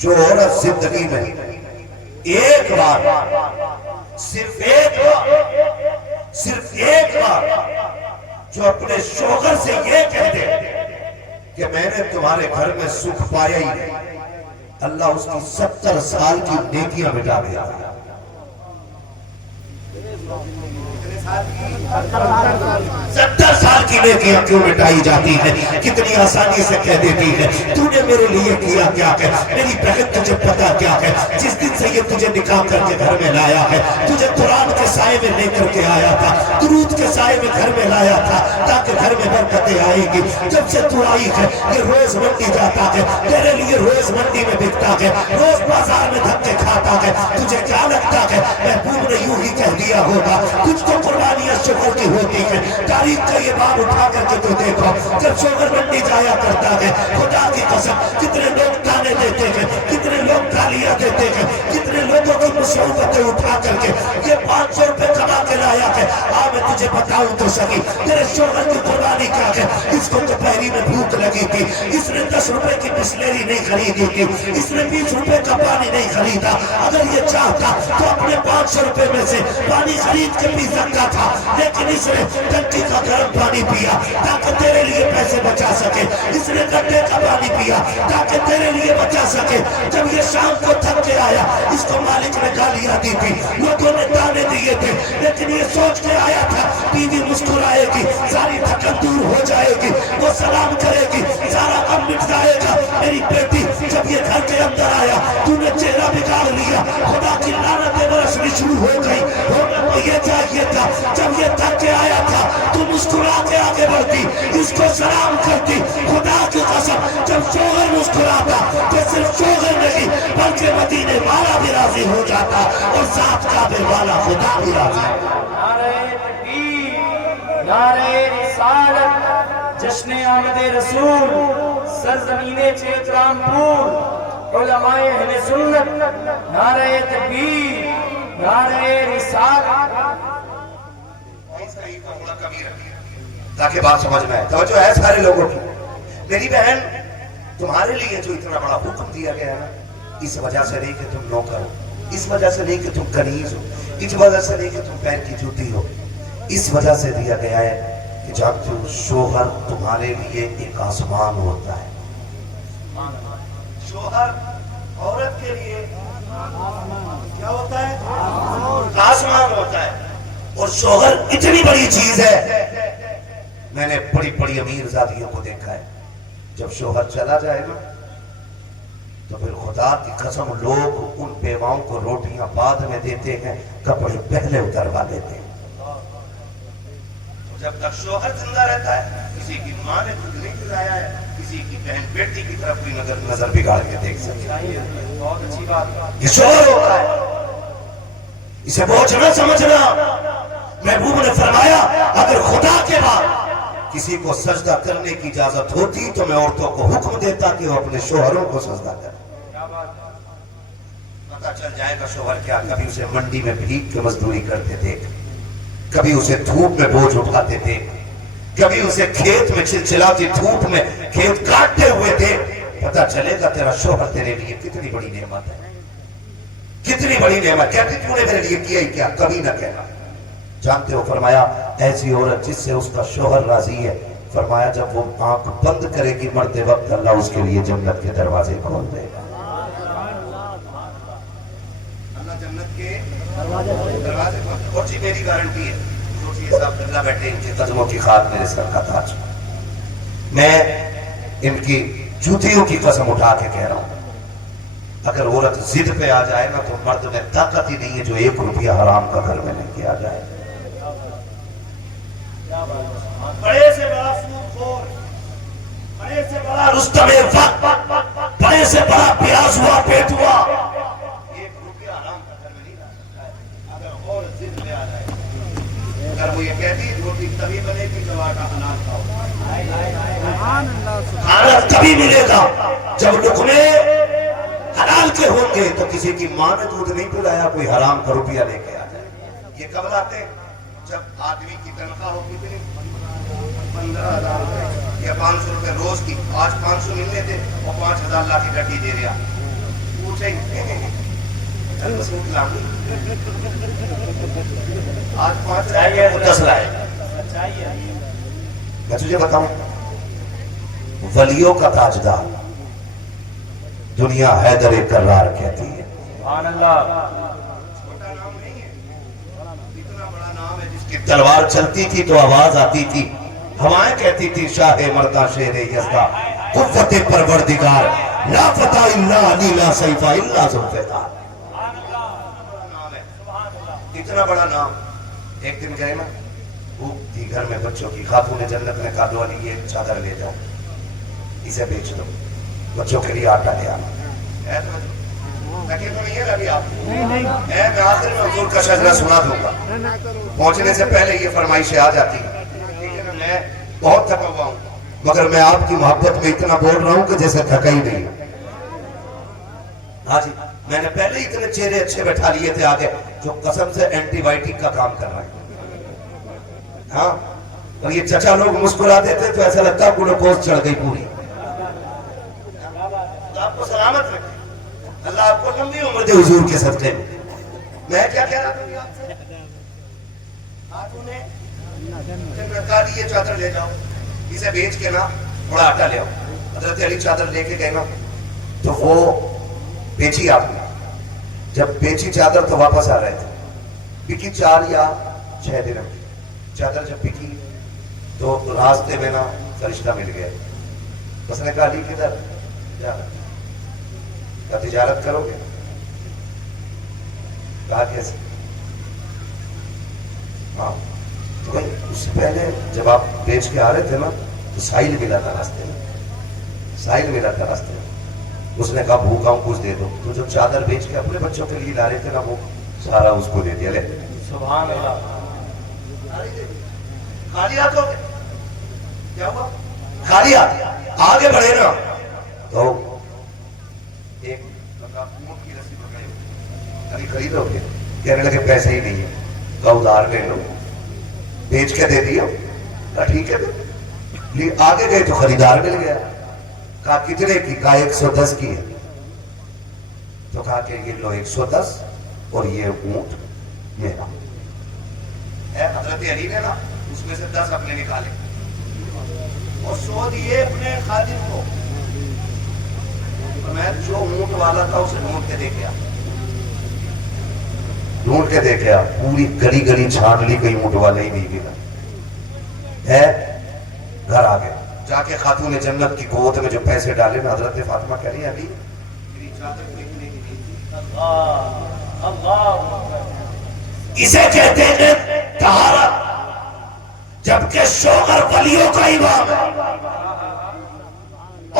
جو عورت زندگی میں ایک بار صرف ایک بار جو اپنے شوہر سے یہ کہہ دے کہ میں نے تمہارے گھر میں سکھ پایا ہی نہیں، اللہ اس کی 70 سال کی نیکیاں مٹا دیا۔ 70 سال کی نیکیاں کیوں مٹائی جاتی ہے؟ کتنی آسانی سے کہہ دیتی ہے تو نے میرے لیے کیا کیا ہے؟ میری بہن تجھے پتا کیا ہے؟ جس دن سے یہ تجھے نکاح کر کے گھر میں لایا ہے، تجھے قرآن کے سائے میں لے کر کے آیا تھا، درود کے سائے میں گھر میں لایا تھا تاکہ گھر میں برکتیں آئیں گی۔ جب سے تو آئی ہے یہ روز منڈی جاتا ہے، تیرے لیے روز منڈی میں بکتا ہے، روز بازار میں دھکے کھاتا ہے، تجھے کیا لگتا ہے محبوب نے یوں ہی کہہ دیا ہوگا؟ کچھ تو قربانیاں شوہر کی ہوتی ہے۔ تاریخ کا یہ باب اٹھا کر کے تو دیکھو، جب شوہر منڈی جایا کرتا ہے، خدا کی قسم کتنے لوگ تانے دیتے ہیں، کتنے لوگ گالیاں دیتے ہیں، کتنے لوگوں کی مصیبتیں اٹھا کر کے یہ 500 روپے کما کے لایا ہے۔ میں تجھے بتاؤں تو صحیح تیرے شوہر کی قربانی کیا ہے؟ اس کو دوپہری میں بھوک لگی تھی، اس نے 10 روپے کی بسلیری نہیں خریدی تھی، اس نے 20 روپے کا پانی نہیں خریدا۔ اگر یہ چاہتا تو اپنے 500 روپے میں سے پانی خرید کے پی سکتا تھا، لیکن اس نے ٹنکی کا گرم پانی پیا تاکہ تیرے لیے پیسے بچا سکے، اس نے گڈھے کا پانی پیا تاکہ تیرے لیے بچا سکے۔ جب یہ شام کو تھک کے آیا، اس کو مالک نے گالیاں دی تھی، لوگوں نے تانے دیے تھے، لیکن یہ سوچ کے آیا تھا بیوی مسکرائے گی، ساری تھکن دور ہو جائے گی، وہ سلام کرے گی، سارا غم مٹ جائے گا۔ میری بیٹی جب یہ گھر کے اندر آیا تو نے چہرہ بگاڑ لیا، خدا کی لعنتیں برسنی شروع ہو گئی۔ ہونا تو یہ چاہیے تھا جب یہ تھک کے آیا تھا تو مسکرا کے آگے بڑھتی، اس کو سلام کرتی۔ خدا کی قسم جب شوہر مسکراتا تو صرف شوہر نہیں بلکہ مدینے والا بھی راضی ہو جاتا اور ساتھ کعبے والا خدا بھی راضی۔ نعرہ تکبیر، نعرہ رسالت، جشن آمد رسول، سرزمین چیترام پور، علماء اہل سنت، نعرہ تکبیر، نعرہ رسالت۔ تاکہ بات سمجھ میں آئے، توجہ ہے سارے لوگوں کی۔ میری بہن تمہارے لیے جو اتنا بڑا حکم دیا گیا ہے، اس وجہ سے نہیں کہ تم نوکر ہو، اس وجہ سے نہیں کہ تم کنیز ہو، اس وجہ سے نہیں کہ تم پیر کی جوتی ہو، اس وجہ سے دیا گیا ہے کہ جب تم شوہر تمہارے لیے ایک آسمان ہوتا ہے۔ شوہر عورت کے لیے کیا ہوتا ہے؟ آسمان ہوتا ہے۔ اور شوہر اتنی بڑی چیز ہے، میں نے بڑی بڑی امیر ذاتیوں کو دیکھا ہے، جب شوہر چلا جائے گا تو پھر خدا کی قسم لوگ ان بیواؤں کو روٹیاں بعد میں دیتے ہیں، کپڑے پہلے اتروا دیتے ہیں۔ جب تک شوہر زندہ رہتا ہے کسی کی ماں نے خود نہیں کھلایا ہے، کسی کی بہن بیٹی کی طرف کوئی نظر بگاڑ کے دیکھ سکے۔ بہت اچھی بات۔ یہ شوہر ہوتا ہے، اسے بوجھ نہ سمجھنا۔ محبوب نے فرمایا اگر خدا کے بعد کسی کو سجدہ کرنے کی اجازت ہوتی تو میں عورتوں کو حکم دیتا کہ وہ اپنے شوہروں کو سجدہ کریں۔ پتہ چل جائے گا شوہر کیا کبھی اسے منڈی میں بھیک کے مزدوری کرتے تھے، کبھی اسے دھوپ میں بوجھ اٹھاتے تھے، کبھی اسے کھیت میں چلچلاتی دھوپ میں کھیت کاٹتے ہوئے تھے۔ پتہ چلے گا تیرا شوہر تیرے لیے کتنی بڑی نعمت ہے، کتنی بڑی نعمت۔ کہتے تو نے میرے لیے کیا ہی کیا، کبھی نہ کہنا۔ جانتے ہو فرمایا ایسی عورت جس سے اس کا شوہر راضی ہے، فرمایا جب وہ آنکھ بند کرے گی مرتے وقت اللہ اس کے لیے جنت کے دروازے کھول دے گا۔ اللہ جنت کے دروازے کھول۔ اور جی میری گارنٹی ہے، سوچئے صاحب اللہ بیٹھے ان کے قدموں کی خاک میرے سر کا تاج، میں ان کی جوتیوں کی قسم اٹھا کے کہہ رہا ہوں اگر عورت ضد پہ آ جائے نا تو مرد میں طاقت ہی نہیں ہے جو 1 روپیہ حرام کا گھر میں لے کے آ جائے۔ بڑے سے بڑا سود خور، بڑے سے بڑا رستم وقت، بڑے سے بڑا پیاز ہوا پیٹ ہوا، 1 روپیہ حرام کا گھر میں نہیں لا سکتا ہے اگر عورت ضد پہ آ جائے۔ اگر وہ یہ کہتی روٹی تبھی بنے گی جب آٹا حلال کھاؤ، کھانا تبھی ملے گا جب لقمے حلال کے ہوں گے۔ تو کسی کی ماں نے دودھ نہیں پلایا کوئی حرام کا روپیہ لے کے آ جائے۔ یہ کب لاتے جب آدمی کی تنخواہ ہوتی تھی 15,000 روپے یا 500 روپے روز کی، آج 500 ملنے تھے اور 5,000 لا کے گڈی دے رہا، رسول لاؤں آج 5 لائے 10 لائے. میں تجھے بتاؤں ولیوں کا تاجدار دنیا حیدر کرار کہتی ہے. سبحان اللہ. چھوٹا نام نہیں ہے, اتنا بڑا نام ہے جس کی تلوار چلتی تھی تو آواز آتی تھی, ہوائیں کہتی تھی شاہ مردہ شیر یزدہ قوت پروردگار لا فتح الا علی لا سیفہ الا ذوالفقار. اتنا بڑا نام. ایک دن گئے نا بھوک تھی گھر میں بچوں کی, خاتون جنت نے کہا دو علی یہ چادر لے جاؤ اسے بیچ دو بچوں کے لیے آٹا لے آنا. میں آخر میں حضور کا شجرہ سنا دوں گا, پہنچنے سے پہلے یہ فرمائشیں آ جاتی ہیں. میں بہت تھکا ہوا ہوں مگر میں آپ کی محبت میں اتنا بول رہا ہوں کہ جیسے تھکا ہی نہیں. ہاں جی, میں نے پہلے اتنے چہرے اچھے بیٹھا لیے تھے آگے جو قسم سے اینٹی بائیوٹک کا کام کر رہے ہیں. ہاں, اور یہ چچا لوگ مسکراتے تھے تو ایسا لگتا گلوکوز چڑھ گئی پوری. آپ کو سلامت رکھے, اللہ آپ کو لمبی عمر دے حضور کے صدقے میں. میں کیا کہہ رہا تھا آپ سے, ہاتھوں نے کہا یہ چادر لے جاؤ اسے بیچ کے نا تھوڑا آٹا لے آؤ. حضرت علی چادر لے کے گئے نا تو وہ بیچی آپ نے. جب بیچی چادر تو واپس آ رہے تھے, بکی 4 یا 6 دن کی چادر. جب بکی تو راستے میں نا فرشتہ مل گیا. اس نے کہا علی کدھر جا رہا, کہا تجارت کرو گے, کہا کیسے. ہاں تو بھائی اس سے پہلے جب آپ بیچ کے آ رہے تھے نا تو ساحل ملا تھا راستے میں, ساحل ملا تھا راستے میں. اس نے کہا بھوکا ہوں کچھ دے دو. تو جو چادر بیچ کے اپنے بچوں کے لیے لا رہے تھے نا وہ سارا اس کو دے دیا. لے سبحان اللہ. خالی ہاتھ ہو گئے, کیا ہوا خالی ہاتھ. آگے بڑھے نا تو ایک اونٹ کی رسی پکڑے, ابھی خریدو گے, کہنے لگے پیسے ہی نہیں ہے. کہا ادھار لے لو, بیچ کے دے دیا. کہا ٹھیک ہے. آگے گئے تو خریدار مل گیا. کہا کتنے کی, کہا 110 کی ہے. تو کہا کہ یہ لو 110 اور یہ اونٹ میرا ہے. حضرت علی نے نا اس میں سے 10 اپنے نکالے اور 100 دیے اپنے خادم کو. میں جو اونٹ والا تھا اسے ڈھونڈ کے دیکھا, ڈھونڈ کے دیکھا, پوری گلی گلی چھان لی, کوئی اونٹ والا ہی نہیں ملا ہے. گھر آ گئے, جا کے خاتون جنت کی گود میں جو پیسے ڈالے نا, حضرت فاطمہ کہہ رہی ہے علی میری چادر دیکھنے کی نہیں تھی. اسے کہتے ہیں طہارت, جبکہ شوہر ولیوں کا امام ہے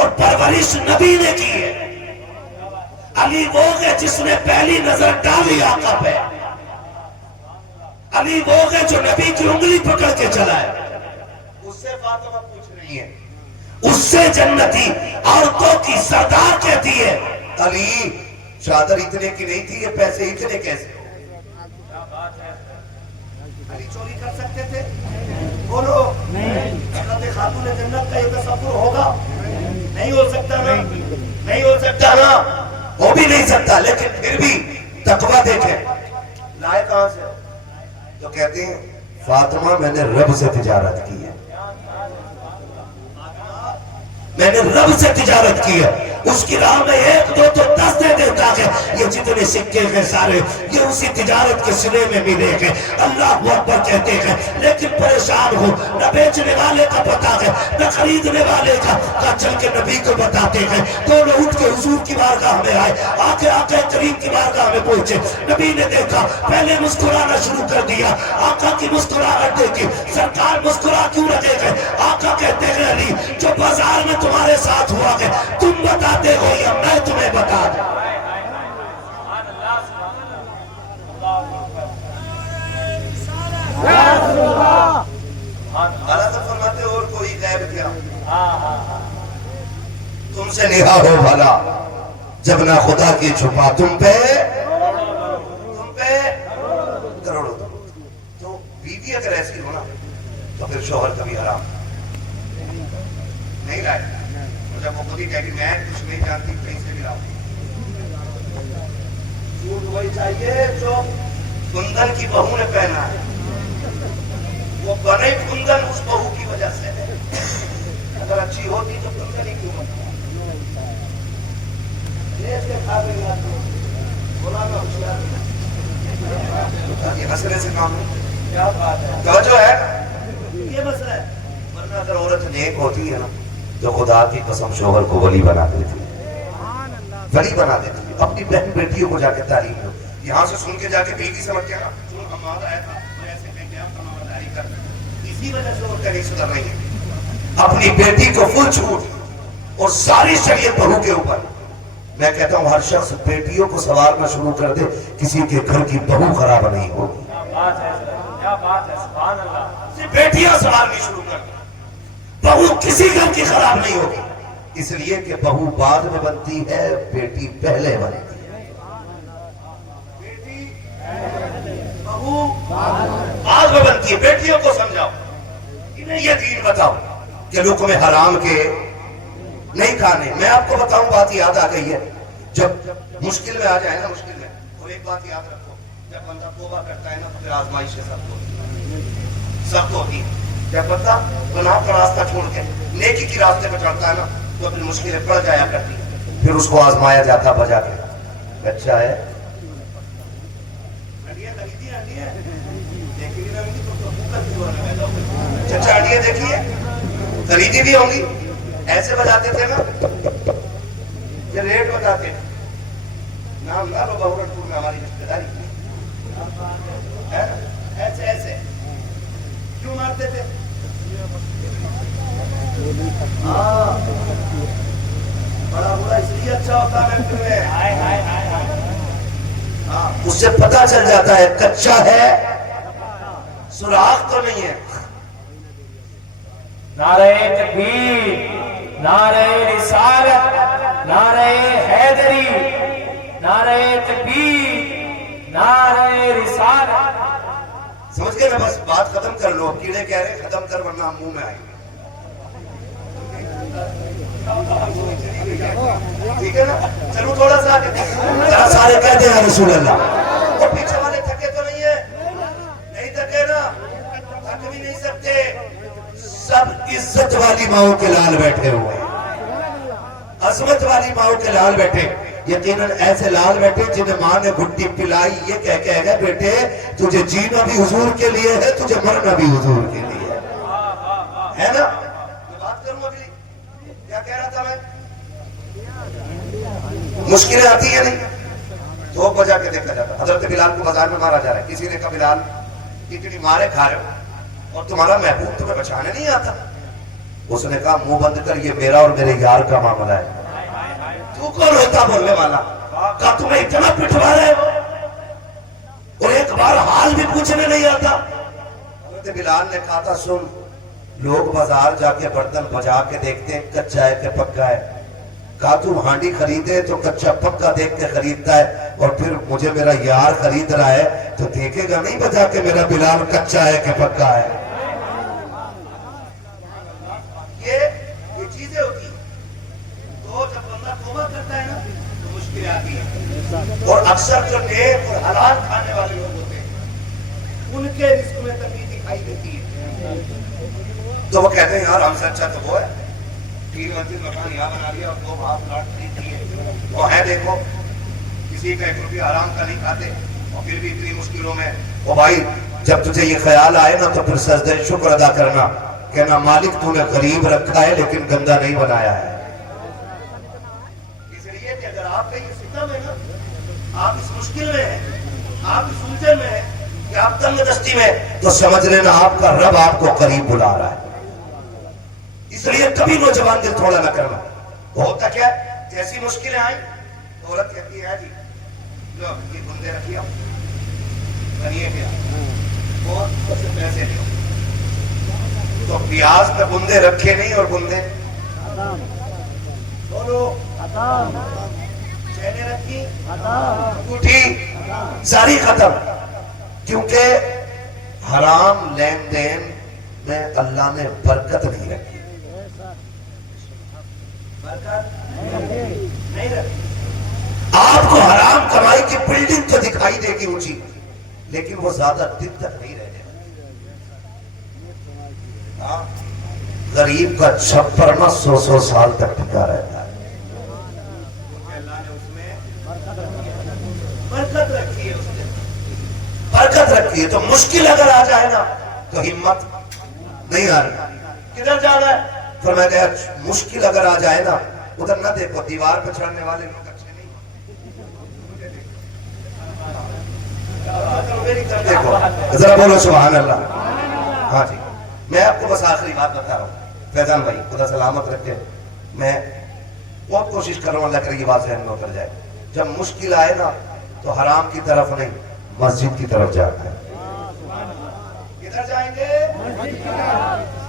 اور پرورش نبی نے کی ہے. علی وہ ہے جس نے پہلی نظر ڈالی آقا پہ. علی وہ ہے جو نبی کی انگلی پکڑ کے چلا ہے. اس سے فاطمہ پوچھ رہی ہے, اس سے جنتی عورتوں کی سردار کہتی ہے علی چادر اتنے کی نہیں تھی, یہ پیسے اتنے کیسے. علی چوری کر سکتے تھے, بولو حضرت خاتون جنت کا یہ تصور ہوگا, نہیں ہو سکتا نا, نہیں ہو سکتا نا, ہو بھی نہیں سکتا. لیکن پھر بھی تقویٰ دیکھیں لائے کہاں سے. تو کہتے ہیں فاطمہ میں نے رب سے تجارت کی ہے, میں نے رب سے تجارت کی ہے. اس کی راہ میں 1 2 تو 10 دے دیتا ہے. یہ جتنے سکے ہیں سارے یہ اسی تجارت کے سلے میں ملے ہیں. اللہ اکبر کہتے ہیں, لیکن پریشان ہو, نہ بیچنے والے کا پتا ہے نہ خریدنے والے کا. چل کے نبی کو بتاتے ہیں. دونوں اٹھ کے حضور کی بارگاہ میں آئے, آقا کریم کی بارگاہ میں پہنچے. نبی نے دیکھا, پہلے مسکرانا شروع کر دیا. آقا کی مسکراہٹ دیکھی, سرکار مسکرا کیوں رہے گئے. آقا کہتے ہیں علی جو بازار میں تمہارے ساتھ ہوا ہے تم بتاتے ہو یا میں تمہیں بتا دوں. اللہ تو فرماتے اور کوئی غیب کیا تم سے نہا ہو بھلا, جب نہ خدا کی چھپا تم پہ کروڑوں. تو بیوی اگر ایسی ہو نا تو پھر شوہر کبھی حرام نہیں لائے. جب وہ خود ہی کہہ کہ میں کچھ نہیں جانتی کہیں سے بھی لاؤں, جھوٹ وہی چاہیے جو کندن کی بہو نے پہنا ہے وہ بنے کندن اس بہو کی وجہ سے ہے. اگر اچھی ہوتی تو کندن ہی کیوں بنتا. یہ مسئلے سے کام کیا بات ہے توجہ ہے یہ مسئلہ ہے. ورنہ اگر عورت نیک ہوتی ہے نا تو خدا کی قسم شوہر کو ولی بنا دیتی ہے, ولی بنا دیتی ہے. اپنی بہن بیٹیوں کو جا کے تعلیم دو. یہاں سے سن کے جا کے بیٹی سمجھ کے نا سن ہماد آیا تھا میں ایسے کہیں گیا فرمانداری کر. اسی وجہ سے عورتیں نہیں سدھر رہی ہیں. اپنی بیٹی کو فل چھوٹ اور ساری شریعت بہو کے اوپر. میں کہتا ہوں ہر شخص بیٹیوں کو سوارنا شروع کر دے, کسی کے گھر کی بہو خراب نہیں ہوگی. کیا بات ہے سبحان اللہ. بیٹیاں سوارنی شروع کر دیں, بہو کسی گھر کی خراب نہیں ہوگی. اس لیے کہ بہو بعد میں بنتی ہے, بیٹی پہلے بنتی ہے. بیٹی بہو بعد میں بنتی ہے. بیٹیوں کو سمجھاؤ, انہیں یہ دین بتاؤ کہ لقمے حرام کے نہیں کھانے. میں آپ کو بتاؤں بات یاد آ گئی ہے, جب مشکل میں آ جائے نا مشکل میں, اور ایک بات یاد رکھو, جب بندہ توبہ کرتا ہے نا تو پھر آزمائشیں سخت ہوتی ہے. جب بندہ گناہ کا راستہ چھوڑ کے نیکی کی راستے پہ چڑھتا ہے نا تو پھر مشکلیں پڑ جایا کرتی ہیں. پھر اس کو آزمایا جاتا بجا کے. اچھا ہے چچا انڈیاں دیکھیے خریدی بھی ہوں گی. ایسے بجاتے تھے نا یہ ریٹ بتاتے تھے. نام نہ لو بہورٹپور میں ہماری رشتے داری ایسے ایسے کیوں مارتے تھے؟ بڑا برا اس لیے اچھا ہوتا ہے اس سے پتا چل جاتا ہے کچا ہے, سراغ تو نہیں ہے. نعرہ تکبیر, نعرہ رسالت, نعرہ حیدری, نعرہ تکبیر, نعرہ رسالت. سمجھ گئے نا, بس بات ختم کر لو. کیڑے کہہ رہے ختم کر ورنہ ہم منہ میں آئیں گے. ٹھیک ہے نا, چلو تھوڑا سا ذرا سارے کہہ دیں یا رسول اللہ. وہ پیچھے والے تھکے تو نہیں ہے, نہیں تھکے نا, تھک بھی نہیں سکتے. سب عزت والی ماؤں کے لال بیٹھے ہوئے, عظمت والی ماؤں کے لال بیٹھے. یقیناً ایسے لال بیٹھے جنہیں ماں نے گھٹی پلائی یہ کہہ کے ہے بیٹے تجھے جینا بھی حضور کے لیے ہے, تجھے مرنا بھی حضور کے لیے ہے نا. میں بات کروں اگلی, کیا کہہ رہا تھا میں, مشکلیں آتی ہیں نہیں تو بجا کے دیکھا جاتا. حضرت بلال کو بازار میں مارا جا رہا ہے. کسی نے کہا بلال اتنی مارے کھا رہے ہو اور تمہارا محبوب تمہیں بچانے نہیں آتا. اس نے کہا منہ بند کر, یہ میرا اور میرے یار کا معاملہ ہے. تو کون ہوتا بولنے والا؟ کہا تمہیں اتنا پٹوا رہے ہو اور ایک بار حال بھی پوچھنے نہیں آتا. حضرت بلال نے کہا تھا سن, لوگ بازار جا کے برتن بجا کے دیکھتے ہیں کچا ہے کہ پکا ہے. کہا تو ہانڈی خریدے تو کچا پکا دیکھ کے خریدتا ہے, اور پھر مجھے میرا یار خرید رہا ہے تو دیکھے گا نہیں بجا کے میرا بلال کچا ہے کہ پکا ہے. یہ چیزیں ہوتی ہیں. تو جب بندہ توبہ کرتا ہے نا تو مشکلیں آتی ہیں. اور اکثر جو نیک اور حلال کھانے والے لوگ ہوتے ہیں ان کے رزق میں تنگی دکھائی دیتی ہے. تو وہ کہتے ہیں یار ہم سے اچھا تو وہ ہے, 3 منزل مکان یہاں بنا لیا اور 2 ہاف پلاٹ خرید لیے. وہ ہے دیکھو کسی کا 1 روپیہ حرام کا نہیں کھاتے اور پھر بھی اتنی مشکلوں میں. او بھائی جب تجھے یہ خیال آئے نا تو پھر سجدہ شکر ادا کرنا, کہنا مالک تو نے غریب رکھا ہے لیکن گندا نہیں بنایا ہے. اس لیے کہ اگر آپ کا یہ ستم ہے نا, آپ اس مشکل میں ہیں, آپ اس الجھن میں ہیں کہ آپ تنگ دستی میں, تو سمجھ لینا آپ کا رب آپ کو قریب بلا رہا ہے. اس لیے کبھی نوجوان دل تھوڑا نہ کرنا. ہوتا کیا جیسی مشکلیں آئیں عورت کہتی ہے جی لو یہ بندے رکھیے بنیے پیا اور اس سے پیسے لو. تو پیاز پہ بندے رکھے نہیں اور بندے بولو چینے رکھی انگوٹھی ساری ختم. کیونکہ حرام لین دین میں اللہ نے برکت نہیں رکھی, برکت نہیں رکھی. آپ کو حرام کمائی کی بلڈنگ تو دکھائی دکھائی دے گی اونچی، لیکن وہ زیادہ دن تک نہیں رہے گا۔ غریب کا چھپر نہ 100 سال تک ٹکا رہتا ہے۔ اللہ نے اس میں برکت رکھی ہے، اس نے برکت رکھی ہے۔ تو مشکل اگر آ جائے نا تو ہمت نہیں آ رہی، کدھر جانا ہے؟ فرمایا گیا مشکل اگر آ جائے نا ادھر نہ دیکھو، دیوار پہ چڑھنے والے لوگ اچھے نہیں، دیکھو ذرا بولو سبحان اللہ۔ ہاں جی، میں آپ کو بس آخری بات بتا رہا ہوں فیضان بھائی، خدا سلامت رکھے، میں بہت کوشش کر رہا ہوں اللہ کرے یہ بات ذہن میں اتر جائے۔ جب مشکل آئے نا تو حرام کی طرف نہیں، مسجد کی طرف جانا ہے۔ کدھر جائیں گے؟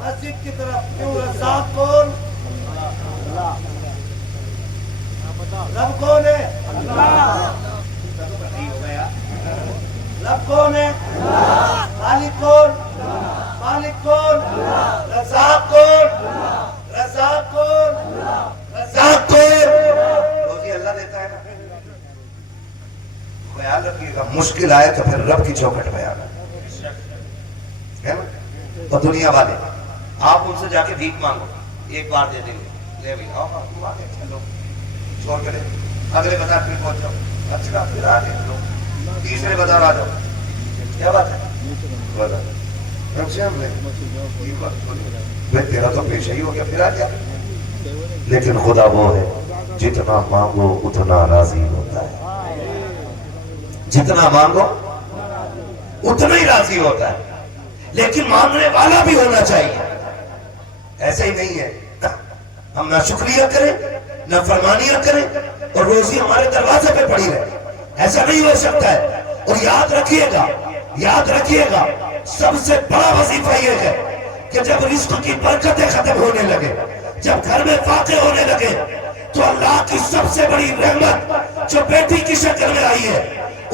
مسجد کی طرف۔ کیوں؟ رزاق کون؟ رب کون ہے؟ رب کون ہے؟ مالک کون؟ مالک کون؟ رزاق کون؟ رزاق کون؟ رزاق کون؟ روزی اللہ دیتا ہے نا۔ خیال رکھیے گا مشکل آئے تو پھر رب کی چوکھٹ پہ آنا ہے نا۔ تو دنیا والے آپ ان سے جا کے بھیک مانگو، ایک بار دے دیں گے، لے بھائی آؤ تم آگے چلو، چھوڑ کے لے اگلے بازار پھر پہنچ جاؤ، اچھا پھر آگے چلو، تیسرے بازار آ جاؤ، کیا بات ہے؟ تیرا تو پیشہ ہی ہو گیا، پھر آ گیا۔ لیکن خدا وہ ہے جتنا مانگو اتنا راضی ہوتا ہے، جتنا مانگو اتنا ہی راضی ہوتا ہے، لیکن مانگنے والا بھی ہونا چاہیے۔ ایسا ہی نہیں ہے ہم نہ شکریہ کریں نہ فرمانیاں کریں اور روزی ہمارے دروازے پہ پڑی رہے، ایسا نہیں ہو سکتا ہے۔ اور یاد رکھیے گا، یاد رکھیے گا، سب سے بڑا وظیفہ یہ ہے کہ جب رزق کی برکتیں ختم ہونے لگے، جب گھر میں فاقے ہونے لگے، تو اللہ کی سب سے بڑی رحمت جو بیٹی کی شکل میں آئی ہے،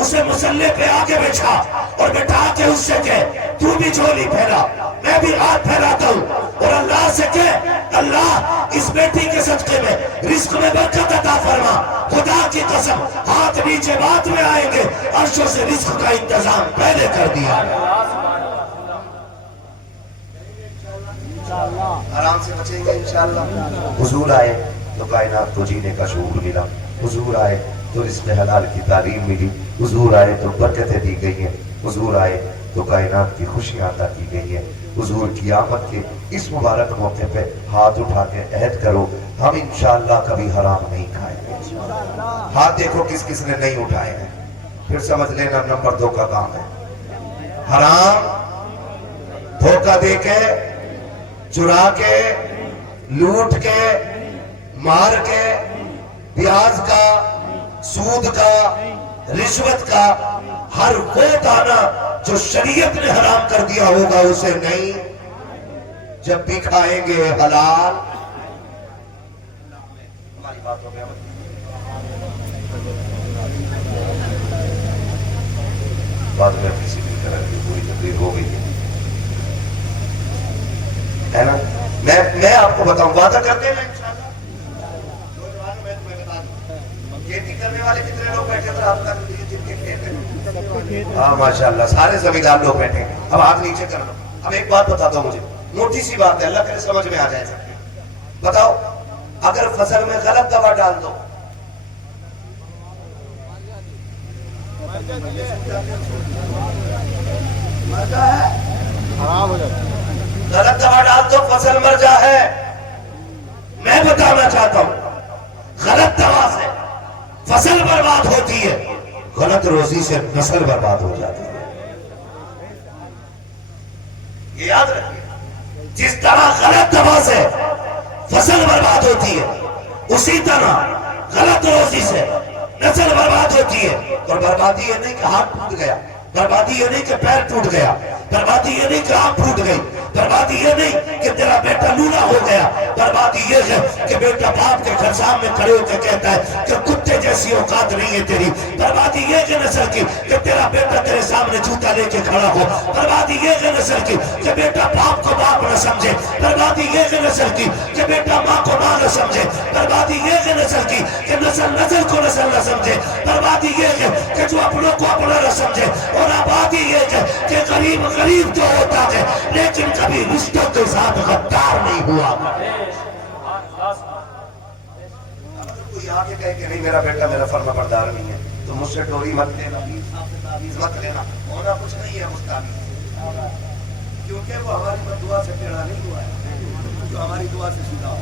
اسے مسلح پہ آگے بچھا اور بٹھا کے اس سے کہے تو بھی جھولی پھیلا، میں بھی ہاتھ پھیلاتا ہوں، اور اللہ سے کہے اللہ اس بیٹی کے صدقے میں رزق میں برکت عطا فرما۔ خدا کی قسم ہاتھ نیچے بات میں آئیں گے، عرشوں سے رزق کا انتظام پہلے کر دیا۔ آرام سے بچیں گے انشاءاللہ۔ حضور آئے تو کائنات کو جینے کا شعور ملا، حضور آئے تو رزق حلال کی تعلیم ملی، حضور آئے تو برکتیں دی گئی ہیں، حضور آئے تو کائنات کی خوشیاں عطا کی گئی ہیں۔ حضور کی آمد کے اس مبارک موقع پہ ہاتھ اٹھا کے عہد کرو ہم انشاءاللہ کبھی حرام نہیں کھائیں گے۔ ہاتھ دیکھو کس کس نے نہیں اٹھائے ہیں، پھر سمجھ لینا نمبر 2 کا کام ہے۔ حرام دھوکہ دے کے، چرا کے، لوٹ کے، مار کے، بیاج کا، سود کا، رشوت کا، ہر وہ دانہ جو شریعت نے حرام کر دیا ہوگا اسے نہیں، جب بھی کھائیں گے حلال۔ ہماری بات ہو گیا، بعد میں کسی بھی طرح کی پوری تقریر ہو گئی ہے نا۔ میں آپ کو بتاؤں، وعدہ کرتے ہیں نا انشاءاللہ، نوجوانوں میں تمہیں بتا دوں کھیتی کرنے والے کتنے لوگ بیٹھے تھے آپ تک جن کے کھیت ہیں؟ ہاں ماشاءاللہ سارے زمیندار لوگ بیٹھے ہیں۔ اب ہاتھ نیچے کر لو۔ اب ایک بات بتاتا ہوں، مجھے موٹی سی بات ہے، اللہ کرے سمجھ میں آ جائے۔ بتاؤ اگر فصل میں غلط دوا ڈال دو، مرجا ہے، خراب ہو جاتا ہے۔ غلط دوا ڈال دو فصل مرجا ہے۔ میں بتانا چاہتا ہوں غلط دوا سے فصل برباد ہوتی ہے، غلط روزی سے نسل برباد ہو جاتی ہے۔ یہ یاد رکھیے، جس طرح غلط دوا سے فصل برباد ہوتی ہے، اسی طرح غلط روزی سے نسل برباد ہوتی ہے۔ اور بربادی یہ نہیں کہ ہاتھ ٹوٹ گیا، بربادی یہ نہیں کہ پیر ٹوٹ گیا، بربادی یہ نہیں کہ آنکھ پھوٹ گئی، بربادی یہ نہیں کہ تیرا بیٹا لولا ہو گیا، بربادی یہ ہے کہ بیٹا باپ کے گھر سامنے کھڑے ہو کے کہتا ہے کہ کتے جیسی اوقات نہیں ہے تیری، بربادی یہ کہ نسل کی کہ تیرا بیٹا تیرے سامنے جوتا لے کے کھڑا ہو، بربادی یہ کہ نسل کی کہ بیٹا باپ کو باپ نہ سمجھے، بربادی یہ کہ نسل کی کہ بیٹا ماں کو ماں نہ سمجھے، بربادی یہ کہ نسل کی کہ نسل کو نسل نہ سمجھے، بربادی یہ ہے کہ جو اپنوں کو اپنا نہ سمجھے، اور آبادی یہ ہے کہ غریب غریب جو ہوتا ہے لیکن کبھی رشتوں کے ساتھ غدار نہیں ہوا۔ کوئی آگے کہے کہ نہیں میرا بیٹا میرا فرما بردار نہیں ہے تو مجھ سے ڈوری مت لینا، تعویذ مت لینا، ہونا کچھ نہیں ہے مستعمل، کیونکہ وہ ہماری دعا سے ٹیڑھا نہیں ہوا ہے، جو ہماری دعا سے سیدھا ہو۔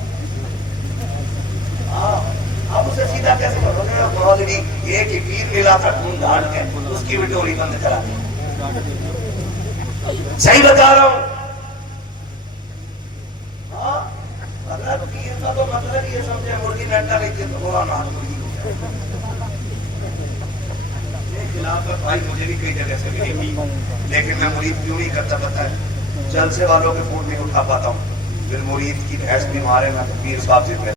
آپ اسے سیدھا کیسے کرو گے؟ مولوی ایک ہی پیر ملا تھا ڈھونڈ ڈھانڈ کے اس کی بھی ڈوری بند کرا دی۔ صحیح بتا رہا ہوں؟ مطلب پیر کا تو مطلب یہ سمجھے مرغی ڈنڈا لے کے تو وہ نہ خلافت بھائی مجھے بھی کئی جگہ سے ملی، لیکن میں مرید کیوں نہیں کرتا پتا ہے؟ جلسے والوں کے فون نہیں اٹھا پاتا ہوں، پھر مرید کی بحث بھی مارے میں پیر صاحب سے